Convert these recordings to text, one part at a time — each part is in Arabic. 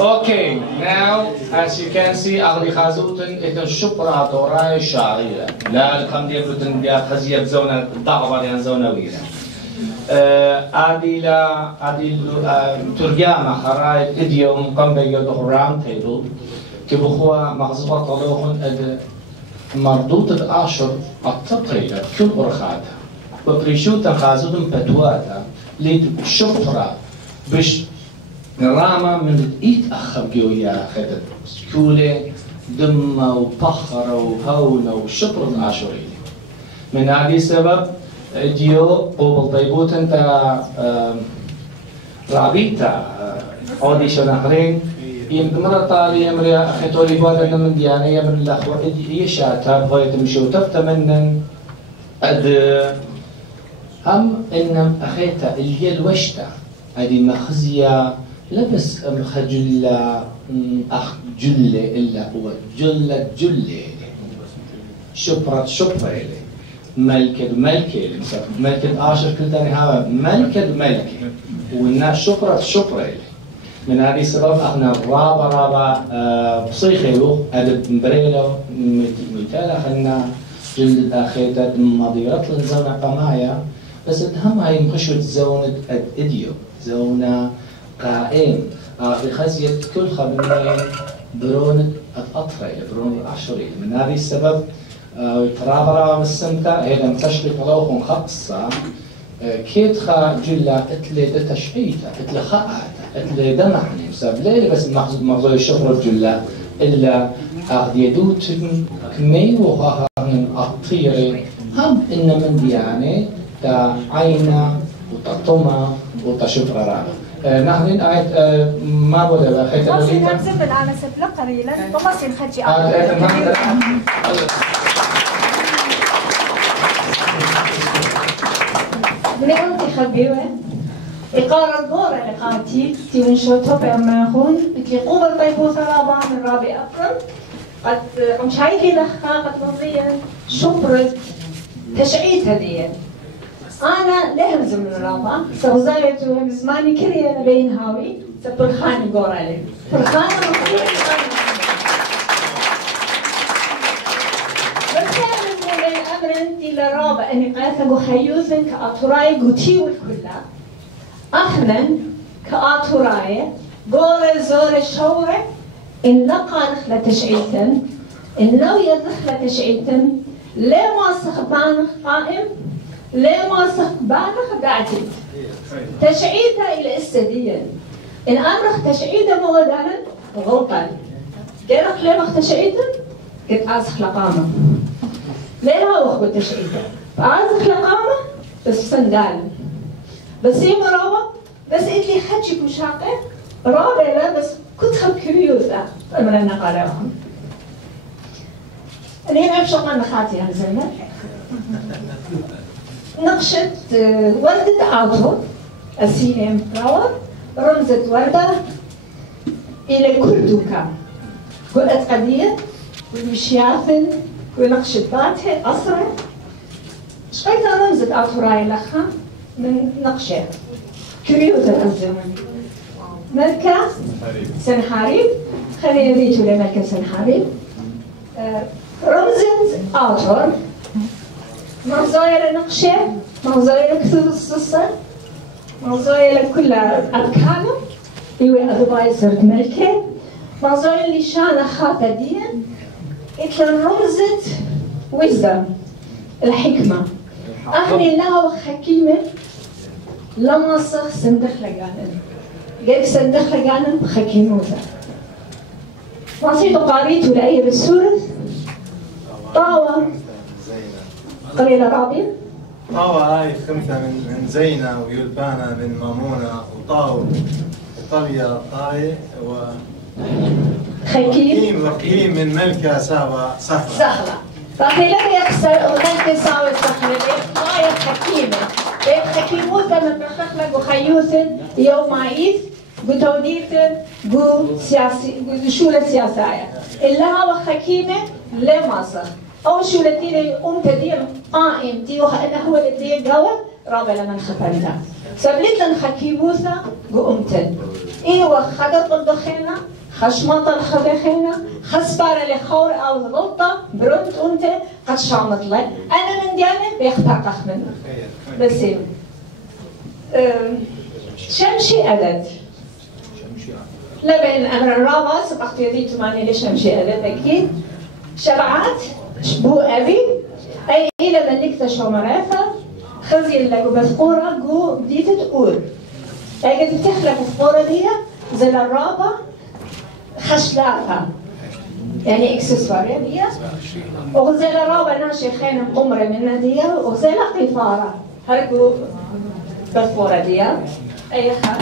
Okay, now as you can see أغلي خازوتن إتن شبرا دورای شعرية لا الكم ديبلتن بيا خزية بزونة ضعبة يعني زونة ويرة عادي ترجمة خرايط إديوم قم بيجدو رام تيبل كبخوا مغزبة طلوعهم مردود العشر التطريقة كل أرخاتها وبريشوت خازوتن بدواتا للشفرة بش نرامة من إيت أخر جويا خدت سكولة دمة وبخرة وهونة وشفرة عاشوري من هذه السبب ديو قبل طيبوتن تا رابيتا أوديشن آخرين يمكن مرة طالي أمريا أخيتولي بوادنا من ديانية من الأخوة يشاتا بغاية تمشي وتفتمنن أد هم إن أخيتا اللي هي الوشتا هذه مخزية لبس مخجلة أخ جلة إلا هو جلة شبرة ملكة ملكة آشر كل تاني هذا ملكة والناس شبرة من هذه السبب احنا رابا بصيخيلو أدب مبريلو مثال خلنا جلد أخيتا مضيرت لنزونا قمايا بس الهم هاي مخشوة زونة إديو زونة قائم بخزية كل خبرين برون الأطفال برون العشرين من هذه السبب ترابرا بالسمتة هذا متشرق روح خاصة كيتخا جلا اتلي دتشعيتا اتلي خاعتا اتلي دمعني بسبب ليه بس مغزوي الشفرة جلا إلا أخذ يدوت كمي وخاها من الطيري هم إن من ديانة تا عينا وتطمة وتشفرة رابا نحن آية ما بودا خيطة بوليتا بس نمسك بالعالم سفلة قليلا بمصر نخجي لأن تخبيوه إقارة دورة لقاتي تيون شوتو بأماخون تلقوا بالطيبو ثرابا من رابي أقرب قد مشايكي لخا قد مضيا شبرت تشعيت هذه أنا لهم من الرابا سوزايتو هم زماني كريه لبين هاوي سبرخاني قورالي برخاني مصير أمرنتي لرابع أني قاتلوا خيوثن كأطراي قتيول كلها أخنا كأطراي قورة زورة شورة إن لقى نخلة تشعيتن إن لو يدخل تشعيتن ليه ما سخبانخ قائم ليه ما سخبانخ قاعدين تشعيتها إلى استديا إن أمرخ تشعيتها مغدانا غلطا كيرخ ليه مخ تشعيتن قد أسخ لقامة ليها وخبة تشعيتها فأزخ لقامة بس سندال بس هي مراوة بس إنتي خدشك مشاقة رابع لا بس كنت خب كريوزة أمرنا قالهم أنا ما بشقنا نخاتي هنزلنا نقشت وردة عاطو السينة مراوة رمزة وردة إلى كل دوكا قلت قضية والمشياثن ونقشت باتها أسرع شقيتها رمزة عطوراي لخا من نقشة كريوزة الزمن ملكة سنحاريب خلينا نريتو لملكة سنحاريب رمزة عطور مغزايا لنقشة مغزايا لكثير الصصة مغزايا لكل أركانه إيوه أدوباي صرت ملكة مغزايا اللي شانة خاطة دين إتلن رمزة وزدم الحكمة أخني لها حكيمة لما صخ سندخ لقانن قيب سندخ لقانن بحكيموتا وصيت قاريت لأي بالسورة طاوة قليلة رابية طاوة هاي خمسة من زينة ويلبانة من مامونة وطاو طلية طاي و خكيم من ملكة ساوى صخرة فأخي لم يخسر ملكة ساوى صخرة غاية حكيمة بيت حكيموتا من بخخلق وخيوثن يوم عيد بتوديثن شولة سياسية إلا هو حكيمة لما صخ أو شولة دي تدير قائم دي وأنا هو اللي قوى رابع لمن خفرتها سبلت لن حكيموتا قمتن إيوه خدت الدخينة خشمط الخدخينة خسبارة لخور أو غلطة برنت أنت قد شامط لي أنا من ديانة بيختاقخ منه بس شمشي أدد لبين أمر الرابع سبقت يدي تماني لشمشي أدد أكيد شبعات بو أبي أي إلى من نكتة شومرافة خزي لقوا بثقورة جو بديت تقول لقيت بتخلق الثقورة دي زي الرابة خشلاتها يعني اكسسوارية دي وغزي الرابة ناشي خين قمرة منها دي وغزي قيفارة هرقوا بثقورة دي أي خا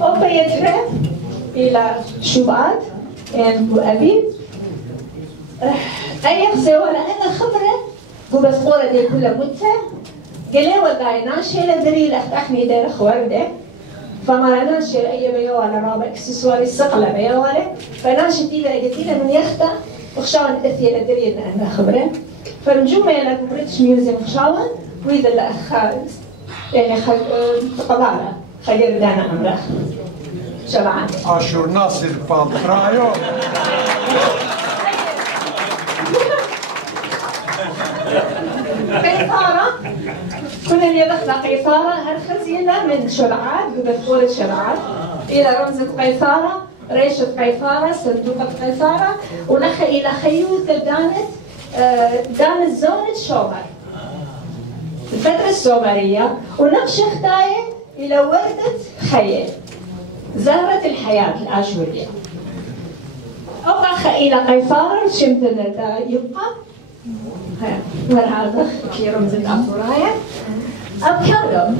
وبيتها إلى شبعات يعني أبي أي خزي ولا أنا خبرة جو بثقورة دي كلها متة قلي والله ناشي لدري لأختحني دير خوارده فما ناشي أي بيوالة رابع اكسسواري السقلة بيوالة فناشي تيلا قتيلة من يختا وخشاون أثي لدري أنا خبره فنجومة لك بريتش ميوزيوم خشاون وإذا الأخ يعني قضالة خير دانا عمره شبعان عاشور ناصر فاضرايو قيثارة كنا اللي دخل قيثارة هالخزينة من شبعات بثقورة شبعات إلى رمزة قيثارة ريشة قيثارة صندوقة قيثارة ونخ إلى خيوثة دانت زونة شومر الفترة السومرية ونقش اختاية إلى وردة خيال زهرة الحياة الآشورية أوقع إلى قيثارة شمتنا يبقى هذا في رمز الأطراية أبكرهم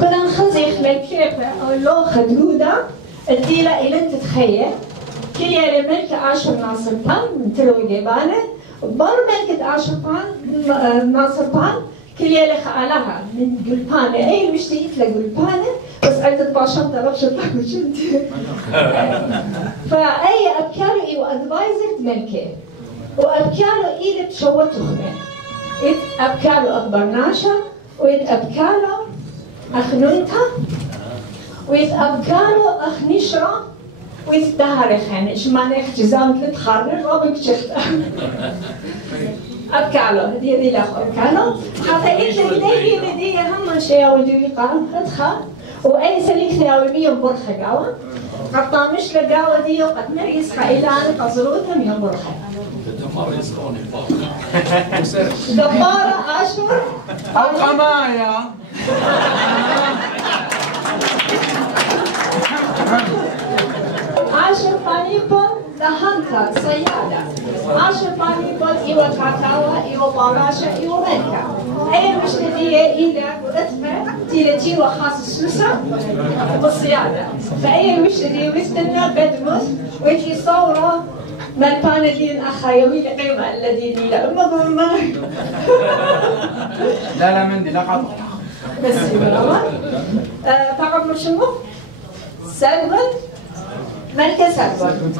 كنا نخزيخ ملكيف أو لو خدودة الديلة إلى تتخيل كل يلي ملك عاشر ناصر بان من تلو جبانة بر ملكة عاشر بان ناصر بان كل يلي خالها من قلبانة أي مشتيت لقلبانة بس أنت تباشرت ربشة لك وشنت فأي أبكارو إيو أدفايزر ملكي وأبكارو إيد بشوة تخمة إيد أبكارو أكبرناشا وإيد أبكارو أخنونتا وإيد أبكارو أخنشرا وإيد دهر خانة شمانة اختزام تتخرر رابك شختا أبكارو هذه الأخ أبكارو حتى إيد لديه لديه هم شيء ودوي قام أدخل وأي سليك ثياوي برخة قاوة قطع مش لقاوة دي وقد مريس خائلان قصروتها ميوم برخة دبارة أشهر أو قمايا عاشر بانيبل دهانتا سيادة عاشر بانيبل إيوة كاكاوة إيوة باراشة إيوة ملكة أي مشتدية إيدا وإثمة تيلتي وخاص السوسة والصيادة فأي مشتدية ويستنى بدمث ويجي صورة مالبان الدين أخايوي لقيمة الذين لا أمضوا لا مندي لا قطع بس فقط شنو؟ سلبن ملكة سلبن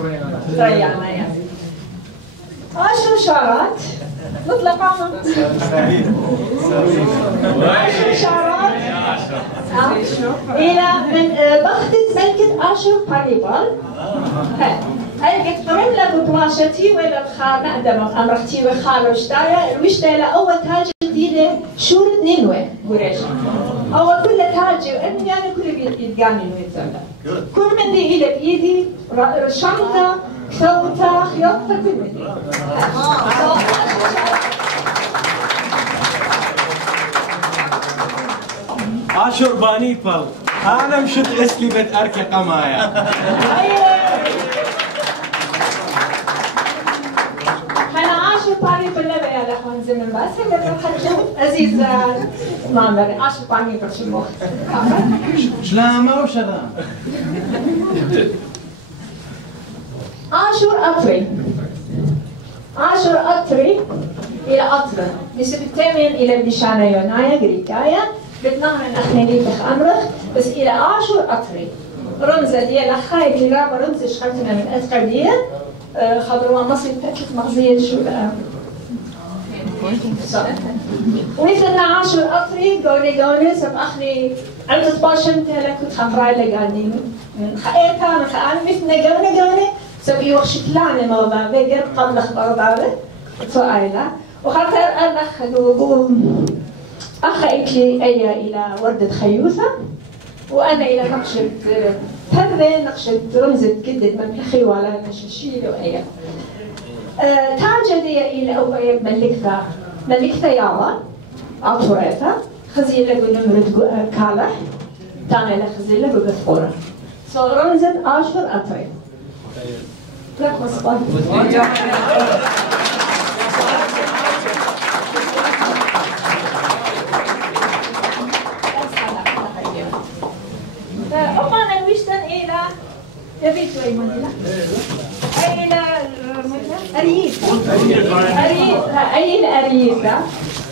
ريانا يعني عشر شارات مطلقة عشر شارات إلى من بختة ملكة أشهر بانيبال هاي قريب لبطلاشتي ولا الخانة عندما أمرختي وخالة وشتايا الوشتايا أول تاج جديدة شورة نينوي قريش أول كل تاج وإن يعني كل بيتقاني ويتزمل كل من دي إلى بإيدي شنطة كوتة خياطة كل من دي عاشور بانيبل أنا مشت اسلي بيت أركي قمايا باني بالله يا لحون زمن بس لما خلوا عزيز مامر عاشر باني برشموخ شلامة وشلام عاشر أطري عاشر أطري إلى أطري نسبة الثامن إلى النشانة يونايا غريكايا بتنهر الأخنالي بخ أمرخ بس إلى عاشر أطري رمزة ديال أخاي اللي رابع رمزة شخلتنا من أذكر ديال خبروا مصري تأكد مغزية شو ويثنا عاشر أطري قولي سب أخلي عم تطباشن تهلا كنت خمراي لقاني من خائتها من خائن مثل قولي سب يوخش كلاني موضع بيقر قبل أخبار بابه فائلة وخاطر أخ أخيت لي أي إلى وردة خيوثة وأنا إلى نقشة هذا نقشة رمزة كدد مملخي ولا نششيل وأيا تاجة دي إلى أو ملكتها يابا أطوريتا خزيلة بنمرد كالح تانا لخزيلة ببثقورة رمزت آشور أطري لك مصباح أقانا نوشتن إلى يبيت ويمنى إلى أريد أي الأريدة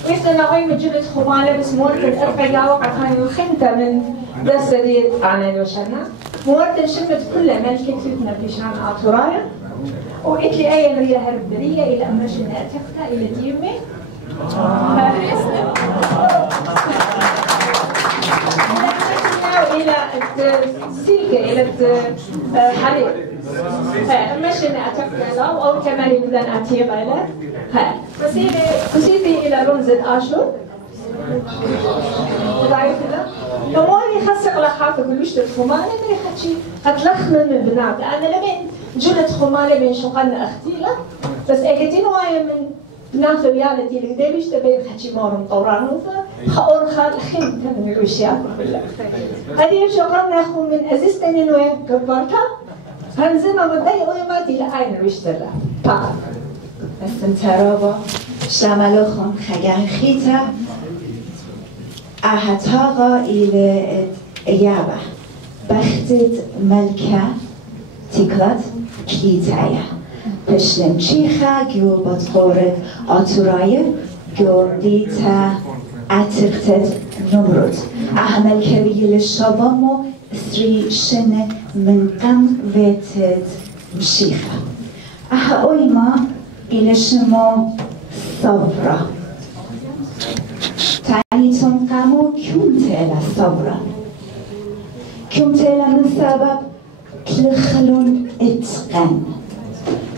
ويستنى غير مجلس خمالة بس مورد الأرقية وقعتها يخنت من دسديد عن الوشنا مورد شمت كل ملكة فتنا بشان عطورايا وقلت لي أي مريا هربرية إلى أمشنا أتفتا إلى ديمي إلى السيكة إلى الحريق مشينا أتفتا له أو كمان يبدأ أتيغ له كسيدي إلى رمزة آشور ضعيف له نموري خسق لحافة قلوش تدخمالة مري خدشي أتلخمن من بناب لأن لمن جلت خمالة بين شقنا أختيلة بس أجتين وايا من بناف ريالتي اللي قديبش تبين خدشي مورم طورانو فخور خال خمت من الوشيات بالله هذه شقرنا أخو من أزيستني نوين كبرتها هنزمها مدعي ويماتي لأين ويشترلا فقط استنترابا شاملوخم خجان خيتا أهتاغا إلى يابا بختت ملكة تكلت كيتايا بشلم شيخا جور بطورت أطورايا جور ديتا أتركتت نمرود أهمل كبير الشبامو سري شنة من قم ويتت مشيخا أهويما إلى شما صبرا تانيتون قامو كمتلا صبرا كمتلا من سبب تلخلون اتقن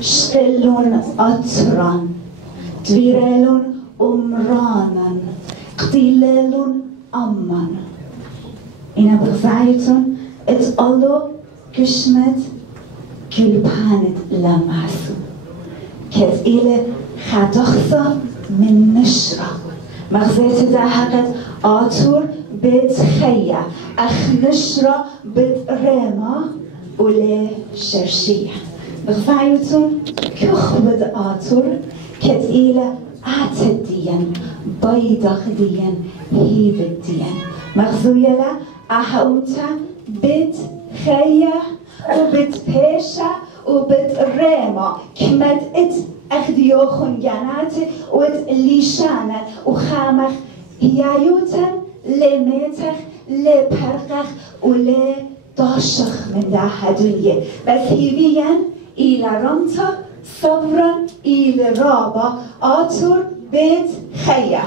شقلون أطران دويرلون أمرانا قتيللون أمان إنا بغزايتون اتقلو كشمت كلبانت لماسو كت إلى خدخصة من نشرة مغزيت دهقت آتور بيت خيا أخ نشرة بيت ريما ولي شرشية بغفايتون كخ بد آتور كت إلى عتديا بيضخ ديا هيب ديا مغزوية لا أحوتا بيت خيا وبيت بيشا وبت ريما كمد ات اخديو خنجانات وات ليشانا وخامخ هيايوتن لميتخ لبرقخ ولي داشخ من ده هدوية بس هيبيا إلى رمتا صبرا إلى رابا آتور بيت خيا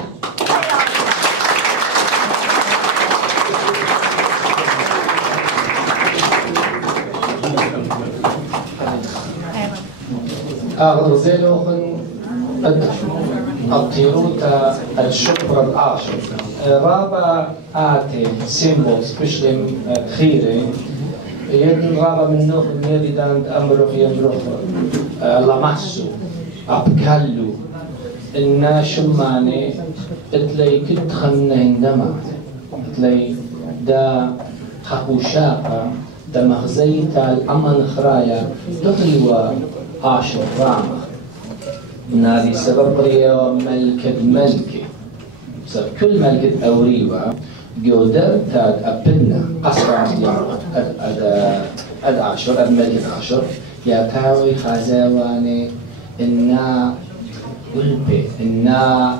أغزلوهن الطيروتا الشكر العاشر رابا آتي سيمبولز بشلم خيري يدن رابا من نوخ يدن أمره يمره لمسو أبكالو إنا شماني اتلي كنت خمنا هندما اتلي دا خبوشاقا دا مغزيتا الأمن خرايا تغيوا عاشر رامة نادي سبب ريا ملكة سبب كل ملكة أوريوا جودر تاد أبنا أسرع أد عشر أد ملكة عشر يا تاوي خازواني إنا قلبي إنا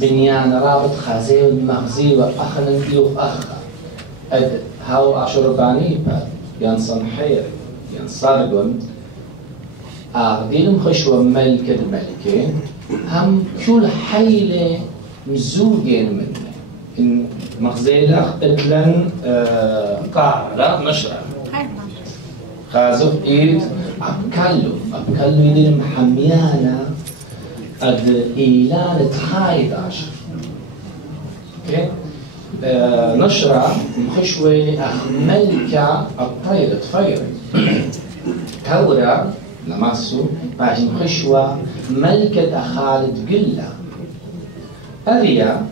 بنيان رابط خازي المغزي وأخنا يوخ أخا أد هاو عشر باني باد ينصن حير ينصارقون دينهم خشوة ملكة هم كل حيلة مزوجين منه إن مغزيلة اتلن قارة نشرة خازف إيد أبكالو يدين محميانا أد إيلان تحايد عشر أوكي نشرة خشوة ملكة الطير تفير كورة لماسو باش خشوة ملكة خالد قلة أريا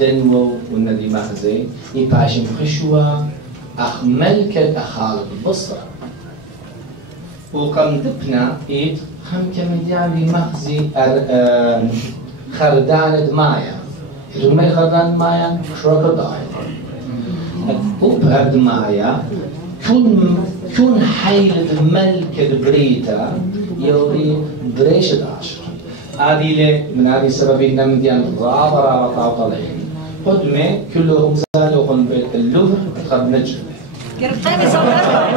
دنمو والندي مخزي يباشم خشوة أخ ملكة أخالد البصرة وقم دبنا إيد خم كمديان مخزي خردان دمايا رمي خردان دمايا كروكودايل وبهد دمايا كون حيلة ملكة بريتا يوري بريش العشر هذه لي من هذه السببين نمديان رابا طالعين قدمة كلهم زالوا قن بيت اللوفر قد نجم قربتني صورتها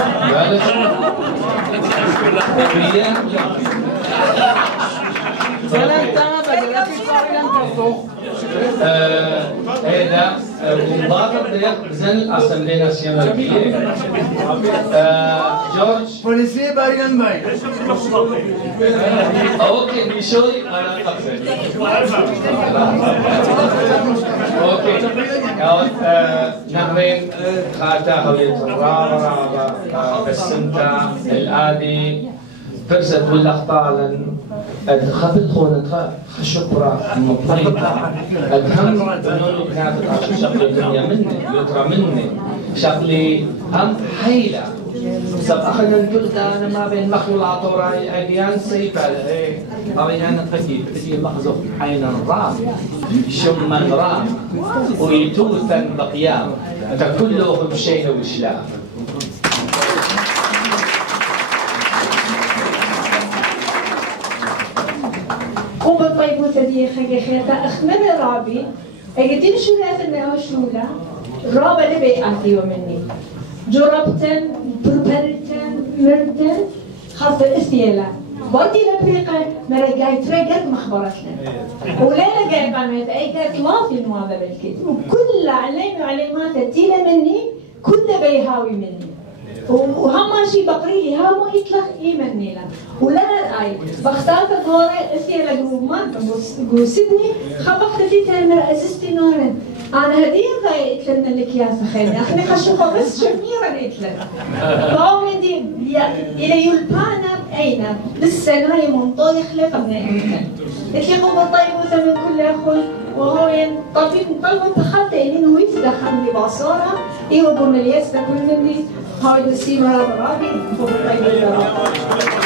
هذا ومبادر ديق زن الأسمبلية ناسيونالية جورج بوليسي باين باين اوكي نشوي انا قبل اوكي نحن خاتا هوية الرابع بالسنتا الآدي فرزت والأخطالا خبل خونتها خشبرة مطليطة الهم بنونو بناتك عشان شغلي الدنيا مني يطرى مني شغلي هم حيلة سب أخذنا نقول أنا ما بين مخلوقات وراي أجيان سيف على إيه أنا قديم تجي مخزوق حين الرام شم الرام ويتوثن بقيام كله بشيء وشلام قوم بالطيبوتة دي خيخيتا أخمر رابي أجدين شو لازم شولا رابا لبي أعطيه مني جربتن بربرتن مرتن خاصة إسيلا بردي لبريقة مرقاي ترقت مخبرتنا ولا لقاي بعمل أي كانت لافي المواضع بالكتب وكل علم وعلمات التيلة مني كل بيهاوي مني وهم ماشي بقريلي هامو يطلق يمني له ولا اي بختار غورة اسيلا جومان جو سيدني خبطت في كاميرا اسستي نورن انا هديه غايت لنا لك يا سخيني اخني خشوقه بس شميره نيتلنا فهو عندي الى يلبانا اين لسه نايم منطيخ لقبنا امتى اتلقوا بالطيبوثه من كل اخوي وهو طبيب تخطى انه هو يتدخل بباصوره يوبوا ملياس كل مني هاي السيمة رابي فوق الطيب